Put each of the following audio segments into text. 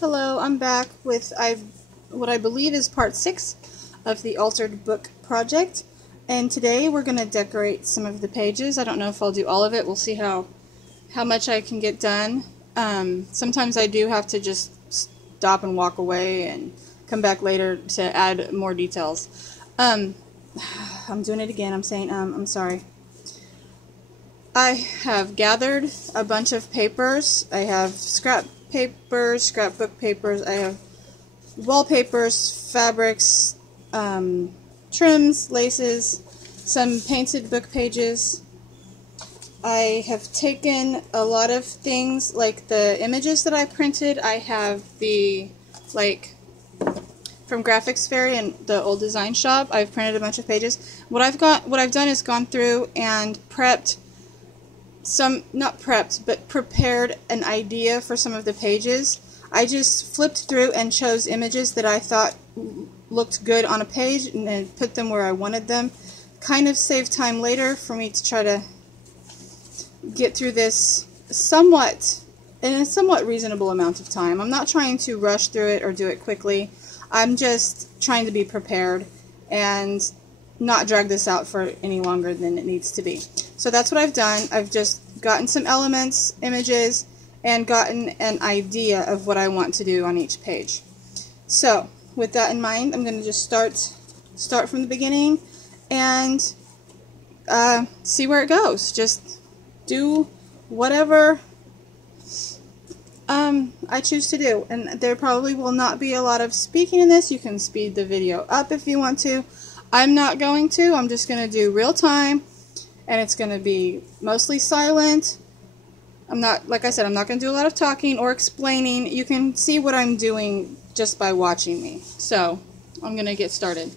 Hello, I'm back with what I believe is part 6 of the altered book project, and today we're going to decorate some of the pages. I don't know if I'll do all of it. We'll see how much I can get done. Sometimes I do have to just stop and walk away and come back later to add more details. I'm doing it again. I'm saying I'm sorry. I have gathered a bunch of papers. I have scrap papers, scrapbook papers, I have wallpapers, fabrics, trims, laces, some painted book pages. I have taken a lot of things, like the images that I printed. I have the, from Graphics Fairy and the old design shop. I've printed a bunch of pages. What I've done is gone through and prepped prepared an idea for some of the pages. I just flipped through and chose images that I thought looked good on a page and then put them where I wanted them. Kind of saved time later for me to try to get through this in a somewhat reasonable amount of time. I'm not trying to rush through it or do it quickly. I'm just trying to be prepared and not drag this out for any longer than it needs to be. So that's what I've done. I've just gotten some elements, images, and gotten an idea of what I want to do on each page. So with that in mind, I'm going to just start from the beginning and see where it goes. Just do whatever I choose to do. And there probably will not be a lot of speaking in this. You can speed the video up if you want to. I'm not going to. I'm just going to do real time, and it's going to be mostly silent. Like I said, I'm not going to do a lot of talking or explaining. You can see what I'm doing just by watching me. So, I'm going to get started.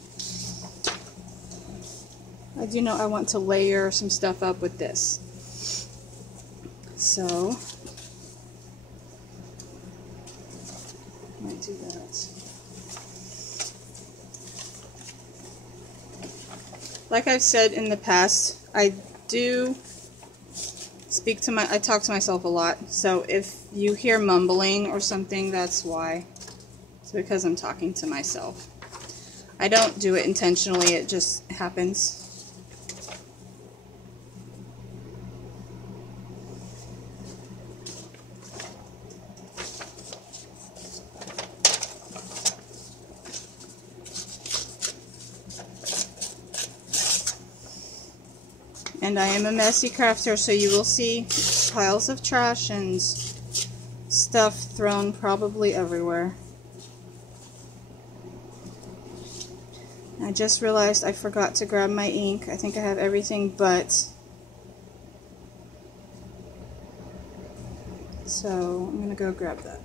I do know I want to layer some stuff up with this. So, I might do that. Like I've said in the past, I talk to myself a lot, so if you hear mumbling or something, that's why. It's because I'm talking to myself. I don't do it intentionally, it just happens. And I am a messy crafter, so you will see piles of trash and stuff thrown probably everywhere. I just realized I forgot to grab my ink. I think I have everything but. So I'm going to go grab that.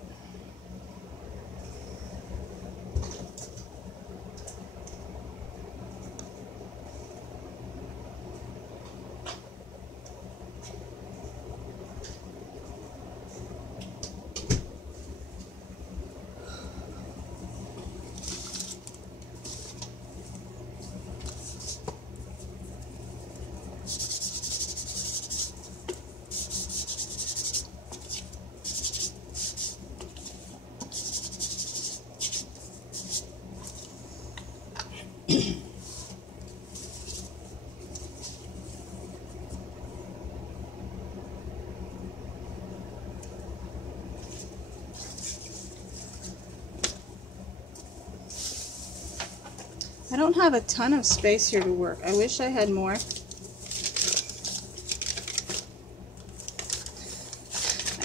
I don't have a ton of space here to work. I wish I had more.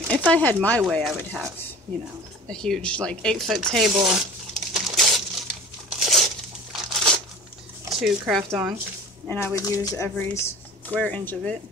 If I had my way, I would have, you know, a huge, 8-foot table to craft on, and I would use every square inch of it.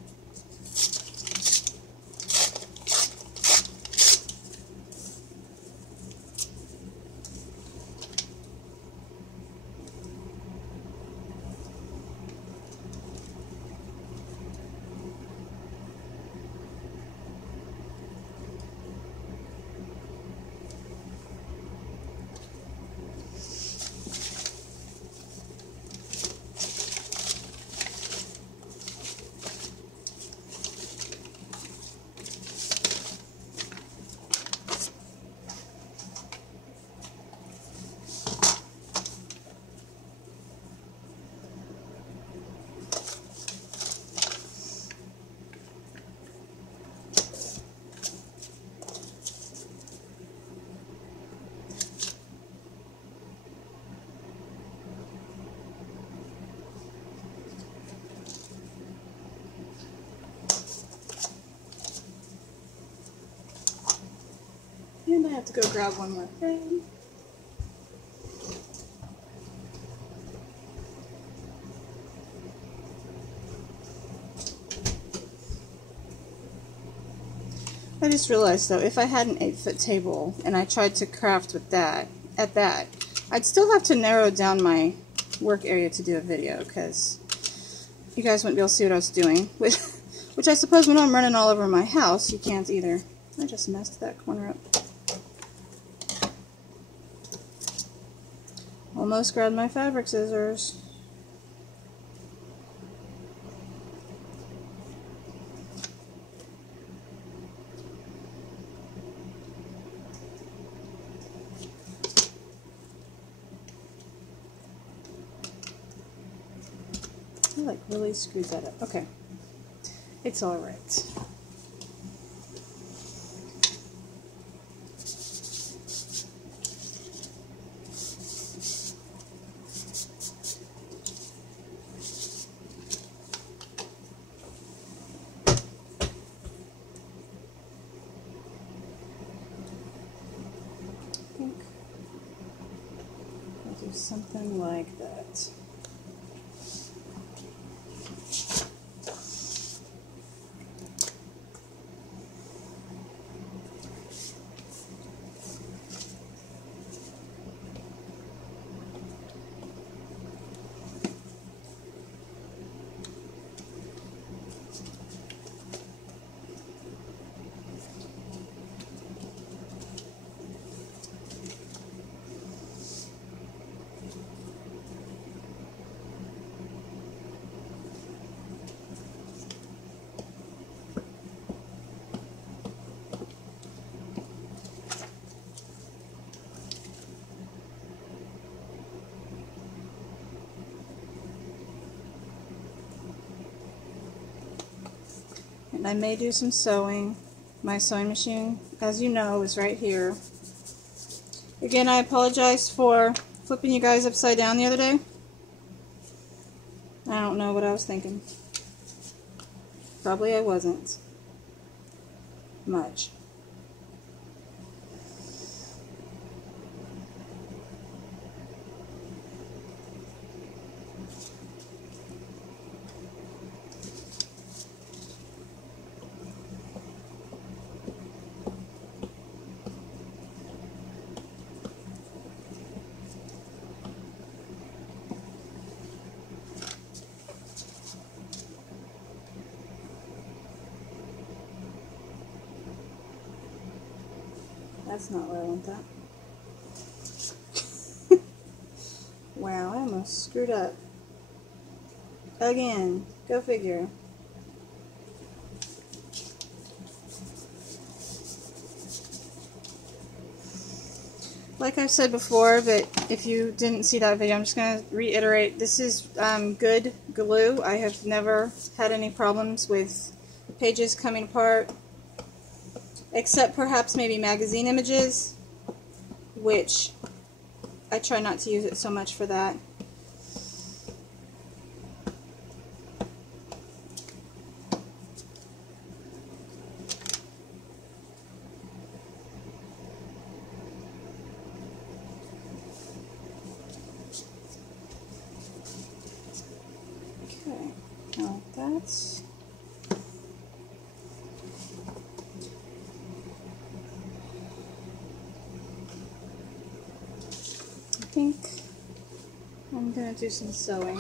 And I have to go grab one more thread. I just realized though, if I had an 8-foot table and I tried to craft with that, I'd still have to narrow down my work area to do a video, because you guys wouldn't be able to see what I was doing. Which I suppose when I'm running all over my house, you can't either. I just messed that corner up. Almost grabbed my fabric scissors. I like really screwed that up. Okay. It's alright. I think I'll do something like that. And I may do some sewing. My sewing machine, as you know, is right here. Again, I apologize for flipping you guys upside down the other day. I don't know what I was thinking. Probably I wasn't much. That's not where I want that. Wow, I almost screwed up. Again, go figure. Like I've said before, but if you didn't see that video, I'm just going to reiterate, this is good glue. I have never had any problems with pages coming apart, except perhaps maybe magazine images, which I try not to use it so much for that. Okay, now that's... I think I'm going to do some sewing.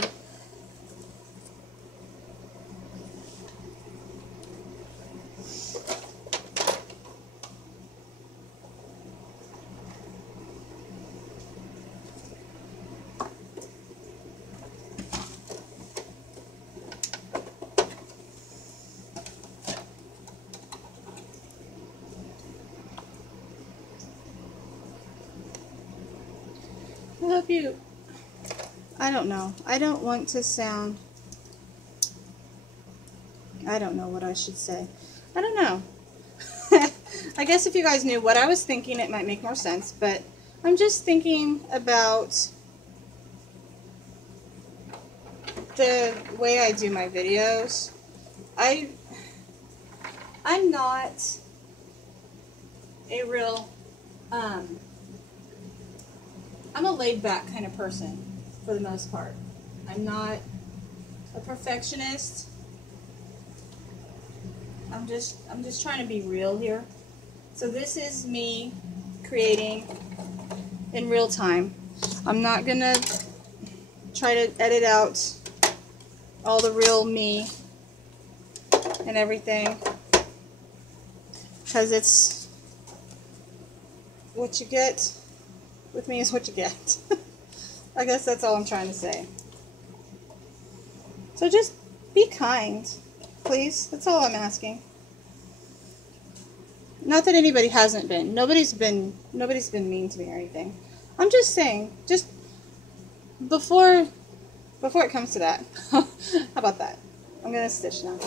I hope you... I don't know. I don't want to sound... I don't know what I should say. I don't know. I guess if you guys knew what I was thinking, it might make more sense, but I'm just thinking about the way I do my videos. I'm not a real I'm a laid back kind of person for the most part. I'm not a perfectionist. I'm just trying to be real here. So this is me creating in real time. I'm not gonna try to edit out all the real me and everything, because it's what you get with me is what you get. I guess that's all I'm trying to say. So just be kind, please. That's all I'm asking. Not that anybody hasn't been. Nobody's been mean to me or anything. I'm just saying, just before it comes to that. How about that? I'm gonna stitch now.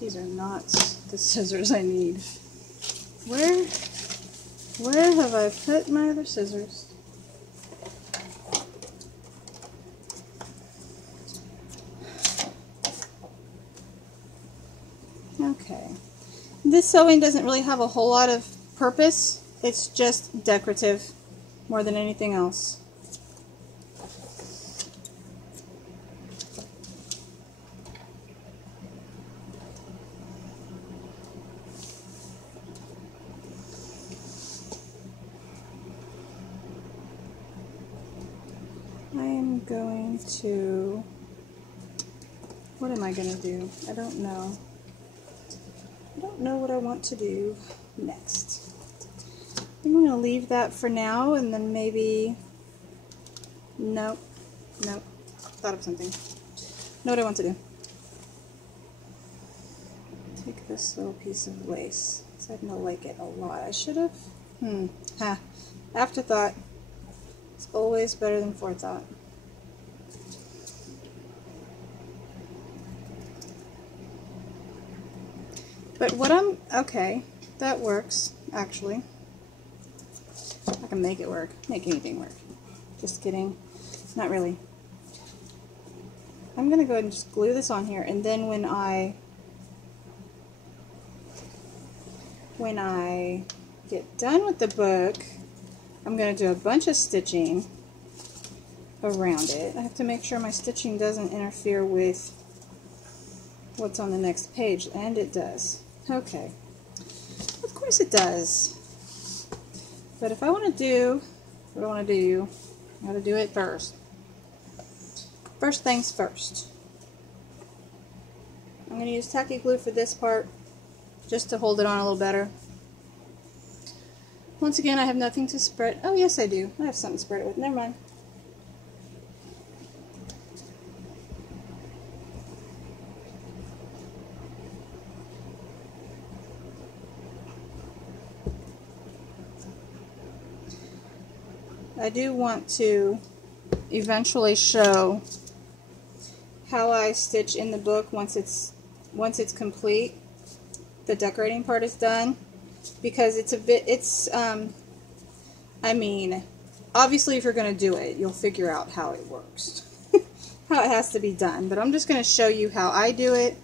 These are not the scissors I need. Where have I put my other scissors? Okay. This sewing doesn't really have a whole lot of purpose. It's just decorative more than anything else. Going to, what am I going to do? I don't know. I don't know what I want to do next. I'm going to leave that for now, and then maybe, nope, thought of something. Know what I want to do. Take this little piece of lace. I don't like it a lot. I should have, afterthought. It's always better than forethought. But what okay, that works, actually. I can make it work, make anything work. Just kidding, not really. I'm gonna go ahead and just glue this on here, and then when I get done with the book, I'm gonna do a bunch of stitching around it. I have to make sure my stitching doesn't interfere with what's on the next page, and it does. Okay, of course it does. But if I want to do what I want to do, I got to do it first. First things first. I'm going to use tacky glue for this part, just to hold it on a little better. Once again, I have nothing to spread. Oh yes, I do. I have something to spread it with. Never mind. I do want to eventually show how I stitch in the book once it's complete. The decorating part is done, because I mean, obviously if you're going to do it, you'll figure out how it works, how it has to be done. But I'm just going to show you how I do it.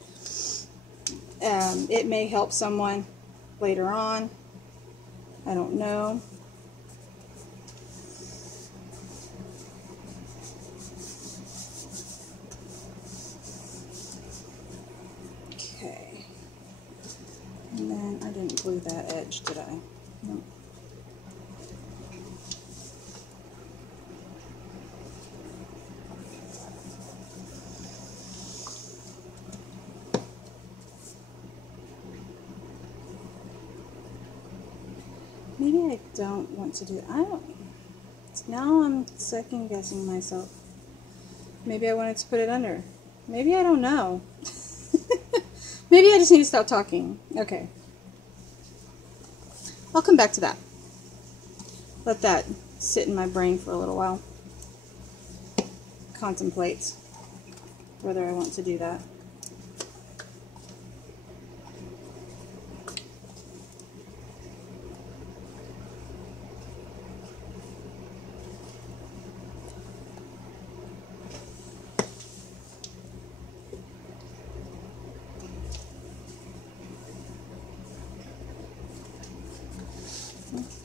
It may help someone later on. I don't know. And then I didn't glue that edge, did I? No. Maybe I don't want to do it. Now I'm second guessing myself. Maybe I wanted to put it under. Maybe I don't know. Maybe I just need to stop talking. Okay. I'll come back to that. Let that sit in my brain for a little while. contemplate whether I want to do that.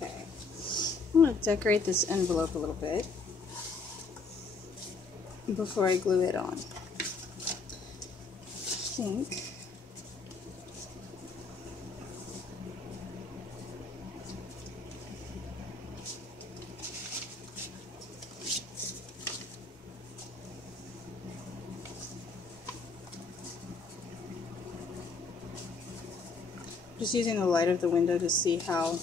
Okay, I'm going to decorate this envelope a little bit before I glue it on. I think just using the light of the window to see how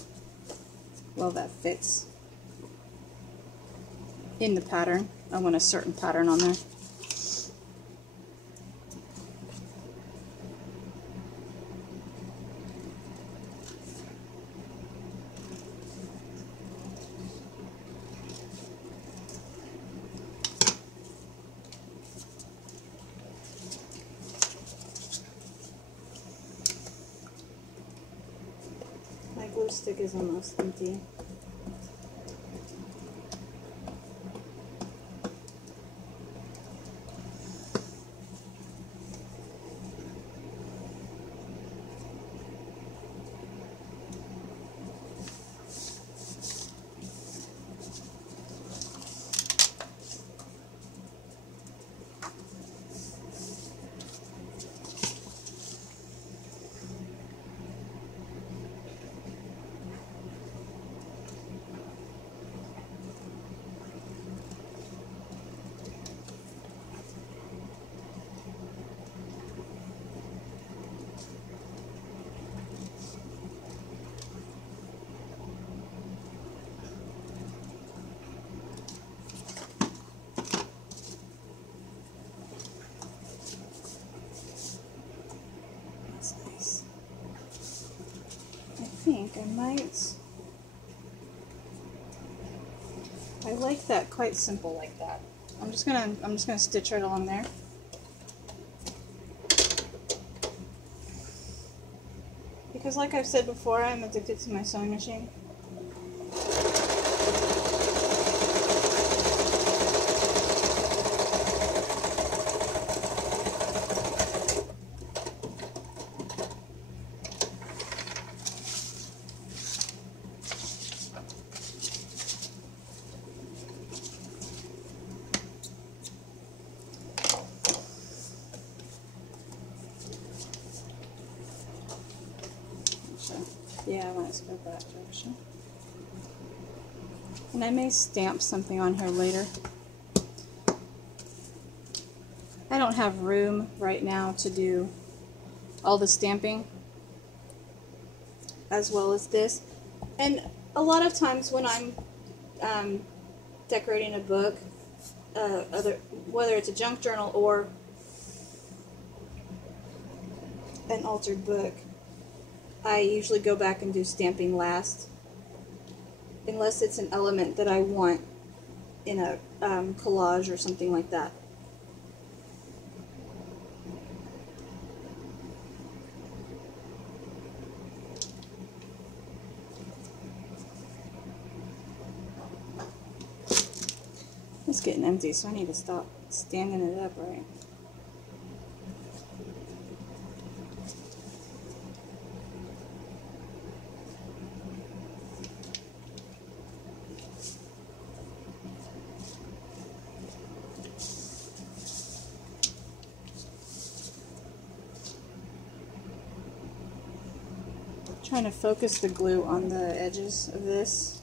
well that fits in the pattern. I want a certain pattern on there. My glue stick is almost empty. I like that quite simple like that. I'm just gonna stitch right along there. Because like I've said before, I'm addicted to my sewing machine. Yeah, I want to go that direction. And I may stamp something on here later. I don't have room right now to do all the stamping as well as this. And a lot of times when I'm decorating a book, whether it's a junk journal or an altered book, I usually go back and do stamping last, unless it's an element that I want in a collage or something like that. It's getting empty, so I need to stop standing it up, right? Trying to focus the glue on the edges of this.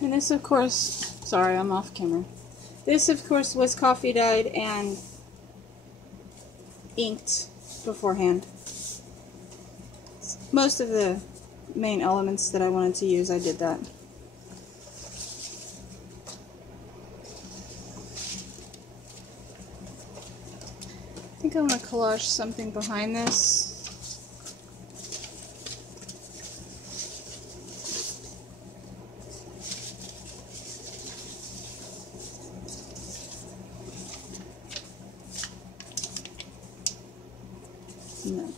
And this, of course, sorry, I'm off camera. This, of course, was coffee dyed and inked beforehand. Most of the main elements that I wanted to use, I did that. I think I want to collage something behind this. No.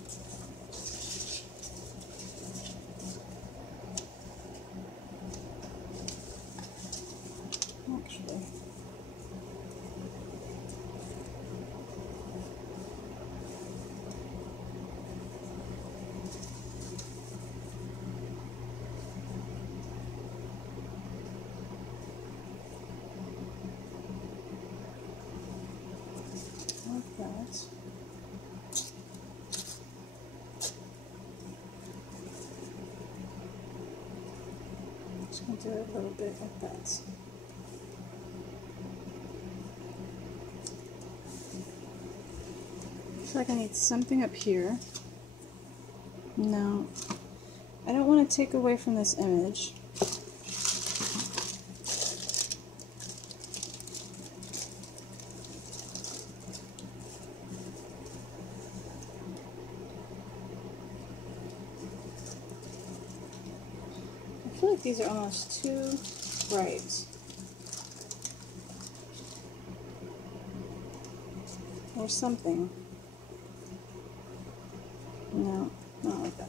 Actually. Like that. Just going to do it a little bit like that. I feel like I need something up here. No, I don't want to take away from this image. I feel like these are almost too bright. Or something. No, not like that.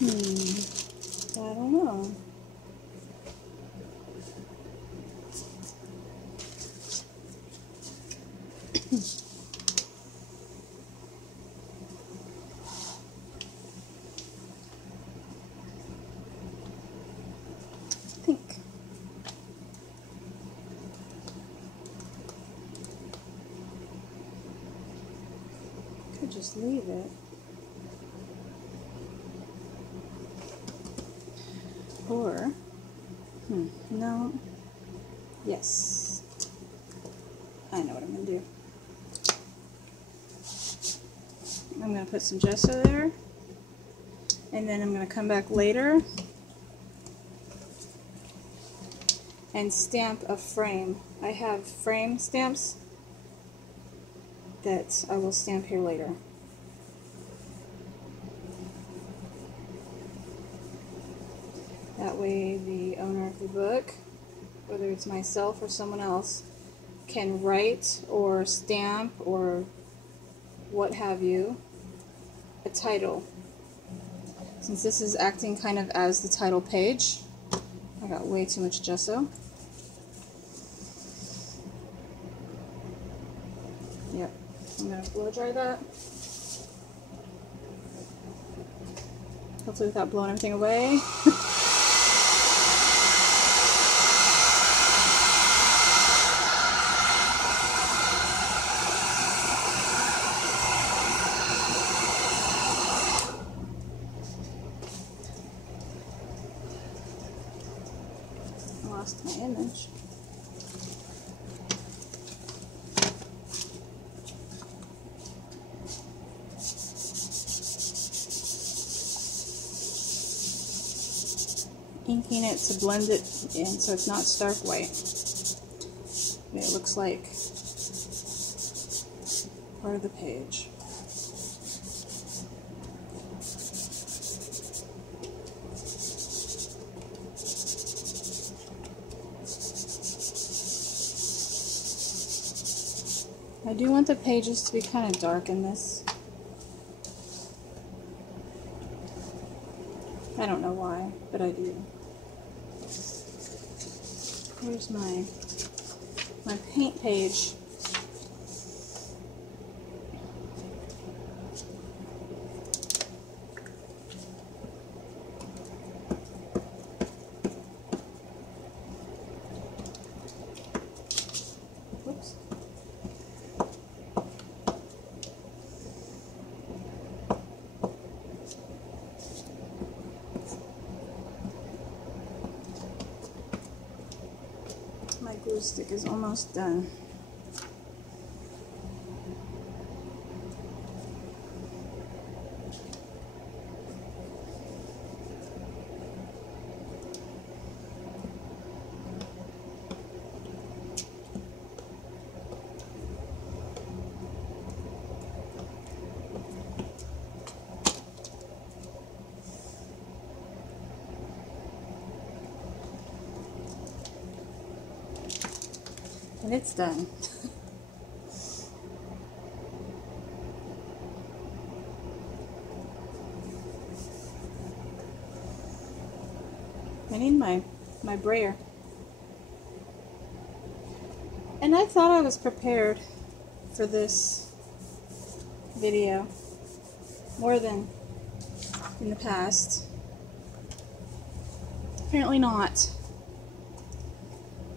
I don't know. Think. Could just leave it. Or, no. Yes. I know what I'm going to do. I'm going to put some gesso there. And then I'm going to come back later and stamp a frame. I have frame stamps that I will stamp here later. That way the owner of the book, whether it's myself or someone else, can write or stamp or what have you a title. Since this is acting kind of as the title page, I got way too much gesso. Yep, I'm going to blow dry that. Hopefully without blowing everything away. Lost my image. Inking it to blend it in so it's not stark white. It looks like part of the page. I do want the pages to be kind of dark in this. I don't know why, but I do. Here's my paint page. Whoops. stick is almost done. And it's done. I need my brayer. And I thought I was prepared for this video more than in the past. Apparently not.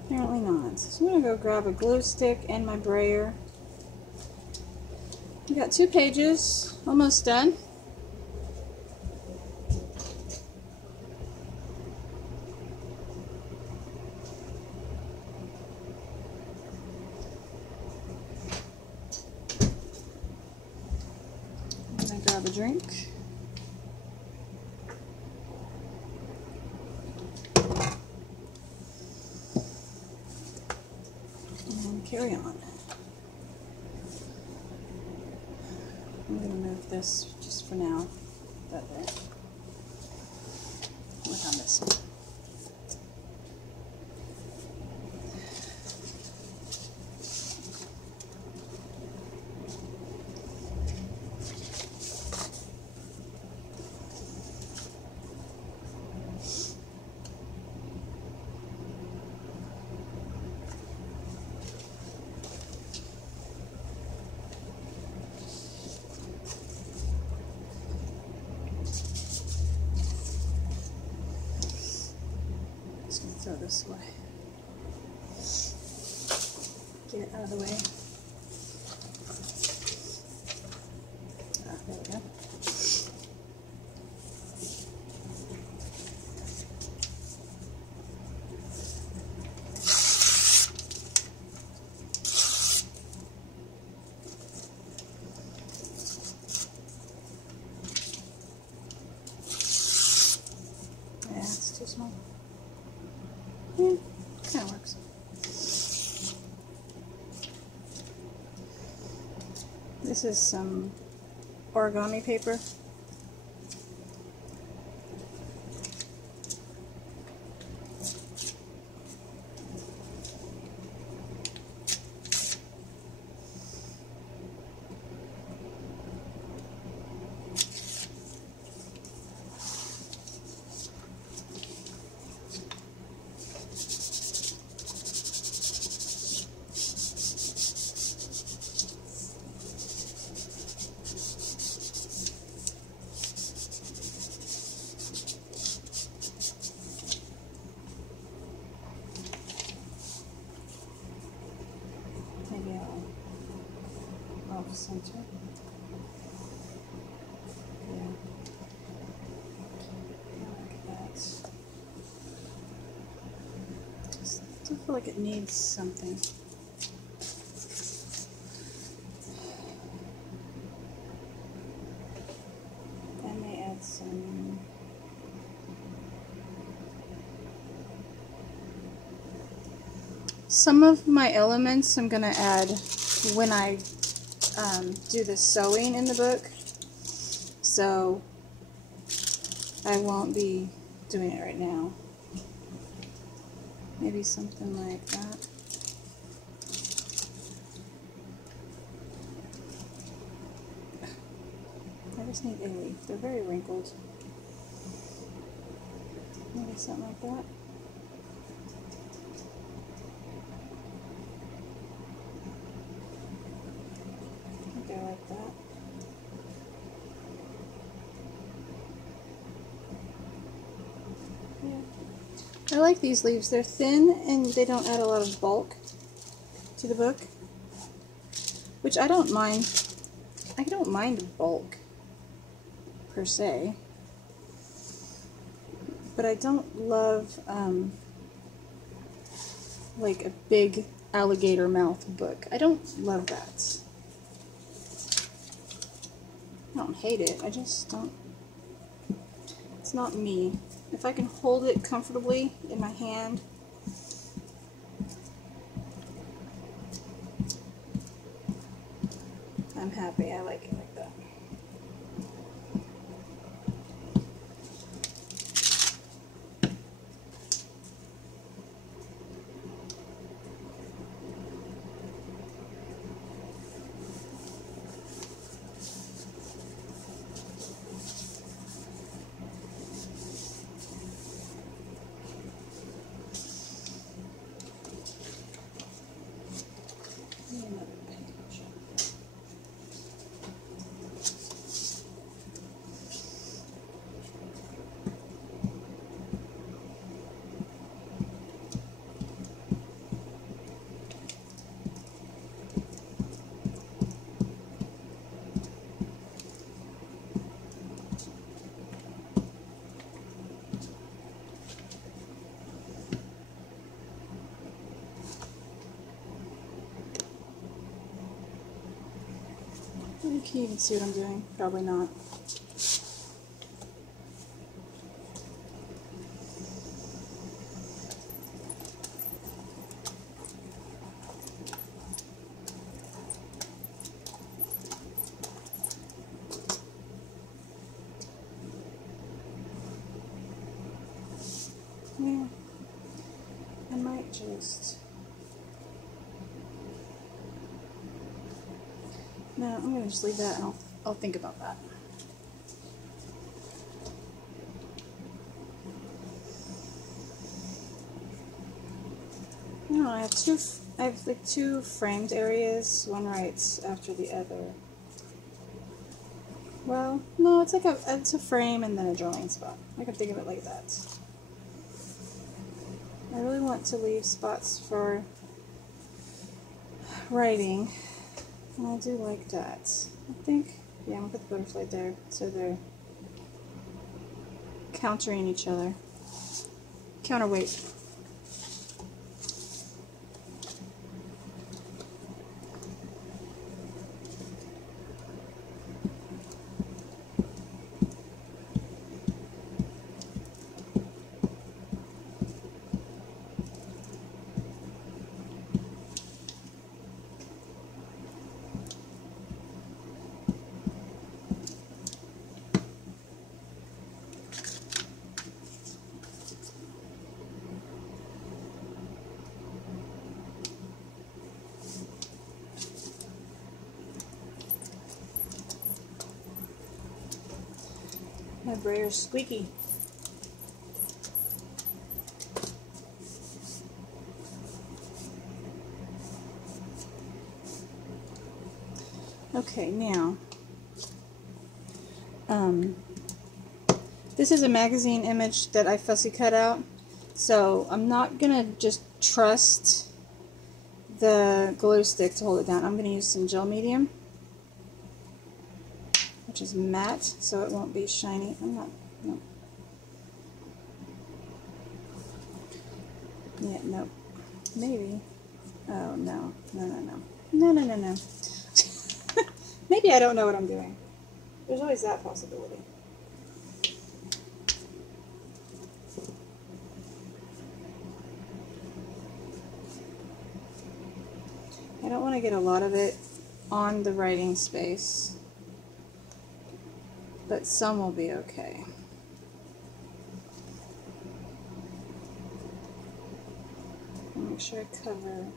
Apparently not. So I'm going to go grab a glue stick and my brayer. We got 2 pages, almost done. I'm going to grab a drink. Carry on. I'm going to move this just for now. That there. Look on this one. Throw this away. Get it out of the way. There we go. Yeah, it's too small. Yeah, kind of works. This is some origami paper. Maybe I'll off center. Yeah. Like that. Still feel like it needs something. I may add some. Some of my elements I'm going to add when I do the sewing in the book, so I won't be doing it right now. Maybe something like that. I just need a leaf. They're very wrinkled. Maybe something like that. Like that. Yeah. I like these leaves. They're thin and they don't add a lot of bulk to the book, which I don't mind. I don't mind bulk per se, but I don't love like a big alligator mouth book. I don't love that. I don't hate it, I just don't, it's not me. If I can hold it comfortably in my hand, I'm happy. I like it like that. Can you even see what I'm doing? Probably not. Yeah, I might just... No, I'm going to just leave that and I'll think about that. No, I have like two framed areas, one right after the other. Well, no, it's like it's a frame and then a drawing spot. I can think of it like that. I really want to leave spots for writing, and I do like that. I think, yeah, I'm going to put the butterfly there, so they're countering each other. Counterweight. My brayer's squeaky. Okay, now, this is a magazine image that I fussy cut out, so I'm not going to just trust the glue stick to hold it down. I'm going to use some gel medium, which is matte, so it won't be shiny. No. Yeah, no. Maybe. Oh, no. No. Maybe I don't know what I'm doing. There's always that possibility. I don't want to get a lot of it on the writing space, but some will be okay. Make sure I cover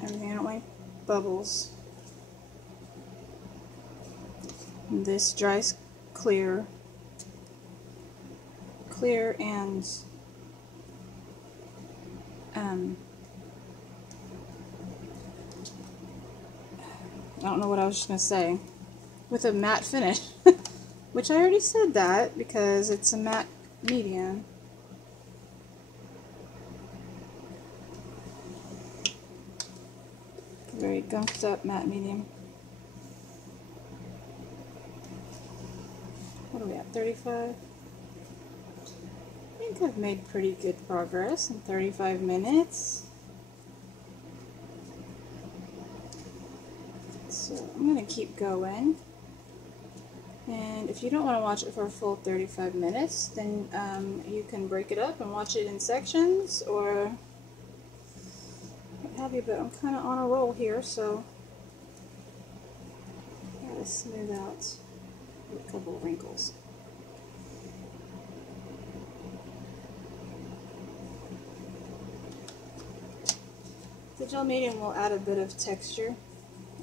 everything. I don't like bubbles. And this dries clear and I don't know what I was just going to say. With a matte finish. Which I already said that because it's a matte medium. Very gunked up matte medium. What are we at? 35? think I've made pretty good progress in 35 minutes. So I'm going to keep going. And if you don't want to watch it for a full 35 minutes, then you can break it up and watch it in sections or what have you, but I'm kind of on a roll here, so I gotta smooth out a couple of wrinkles. The gel medium will add a bit of texture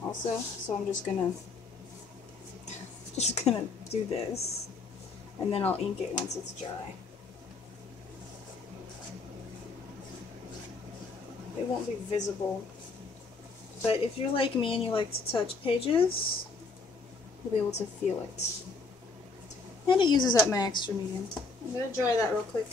also, so I'm just gonna do this, and then I'll ink it once it's dry. It won't be visible, but if you're like me and you like to touch pages, you'll be able to feel it. And it uses up my extra medium. I'm going to dry that real quick.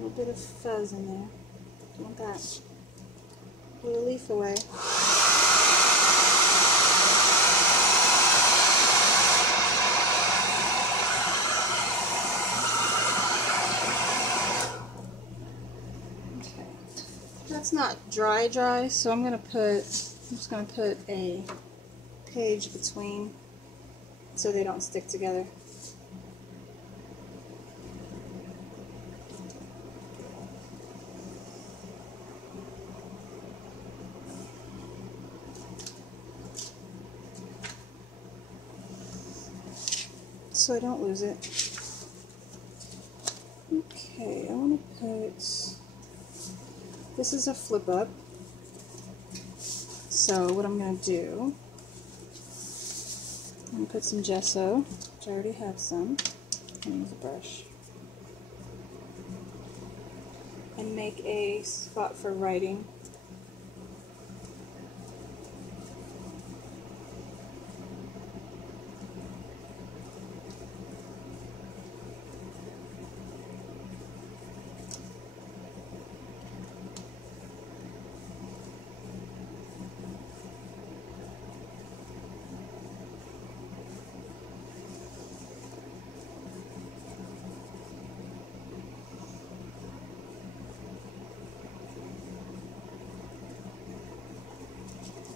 A bit of fuzz in there. Don't want that. Pull the leaf away. Okay. That's not dry, so I'm just gonna put a page between so they don't stick together. So I don't lose it. Okay, I want to put, this is a flip up, so what I'm going to do, I'm going to put some gesso, which I already have some, and use a brush, and make a spot for writing.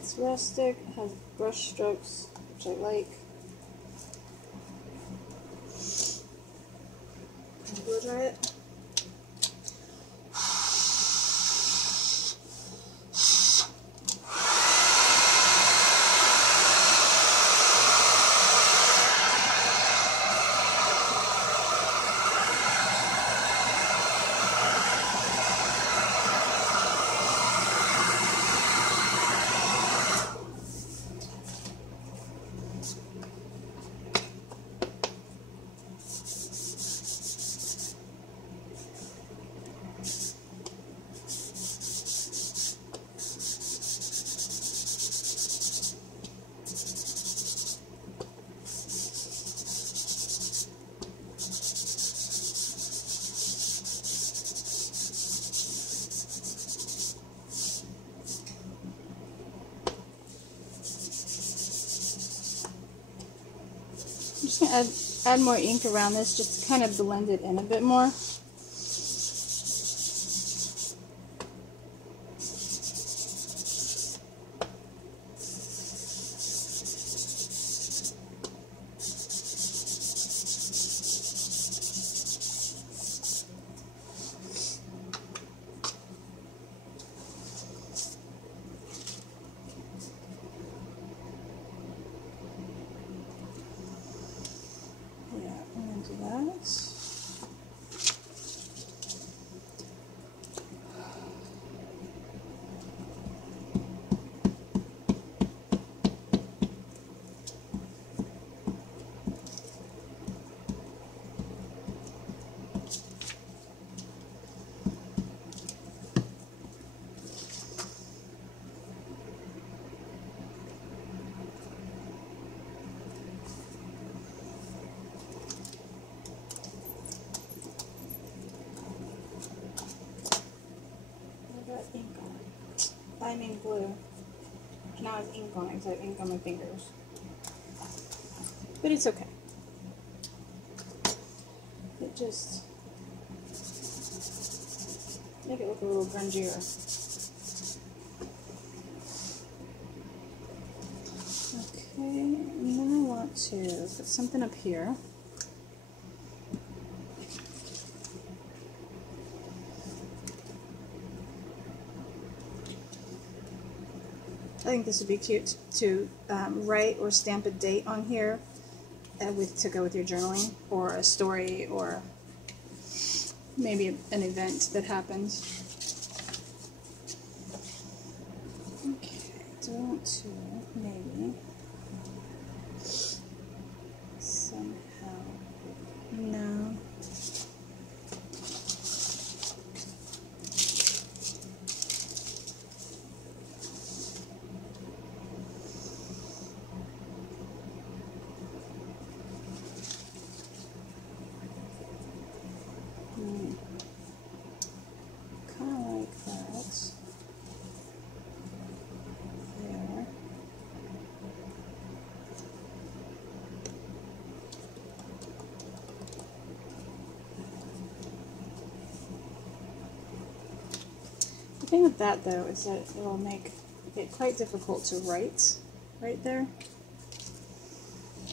It's rustic, it has brush strokes, which I like. Blow dry it. I'm just going to add more ink around this just to kind of blend it in a bit more. now has ink on it because I have ink on my fingers. But it's okay. It just make it look a little grungier. Okay, and then I want to put something up here. I think this would be cute to write or stamp a date on here to go with your journaling, or a story, or maybe an event that happens. Okay, do I want to maybe somehow, no. Kind of like that. There. The thing with that, though, is that it will make it quite difficult to write right there.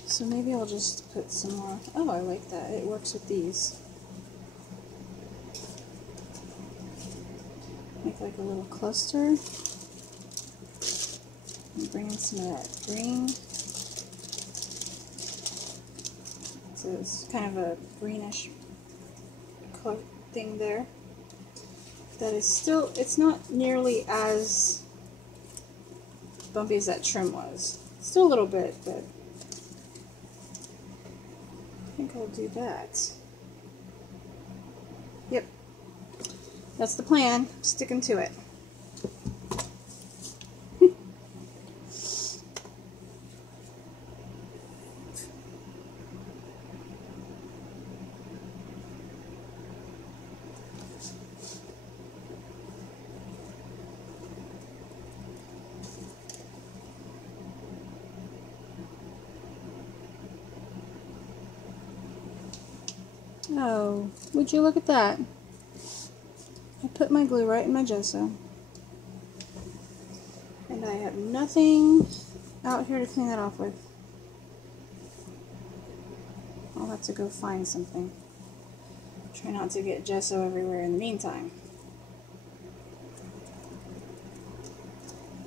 So maybe I'll just put some more. Oh, I like that. It works with these. Make like a little cluster. And bring in some of that green. So it's kind of a greenish color thing there. That is still, it's not nearly as bumpy as that trim was. Still a little bit, but I think I'll do that. Yep. That's the plan. I'm sticking to it. Oh, would you look at that? I put my glue right in my gesso, and I have nothing out here to clean that off with. I'll have to go find something. Try not to get gesso everywhere in the meantime.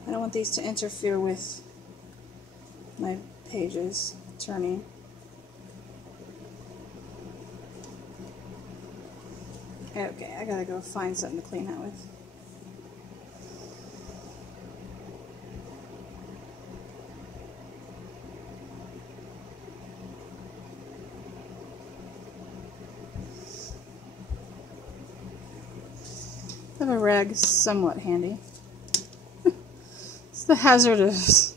I don't want these to interfere with my pages turning. Okay, I gotta go find something to clean that with. I have a rag somewhat handy. It's the hazards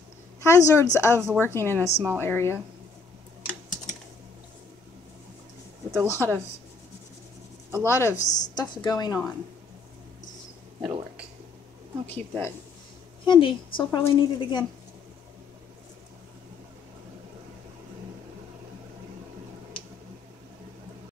of working in a small area with a lot of stuff going on. It'll work. I'll keep that handy, so I'll probably need it again.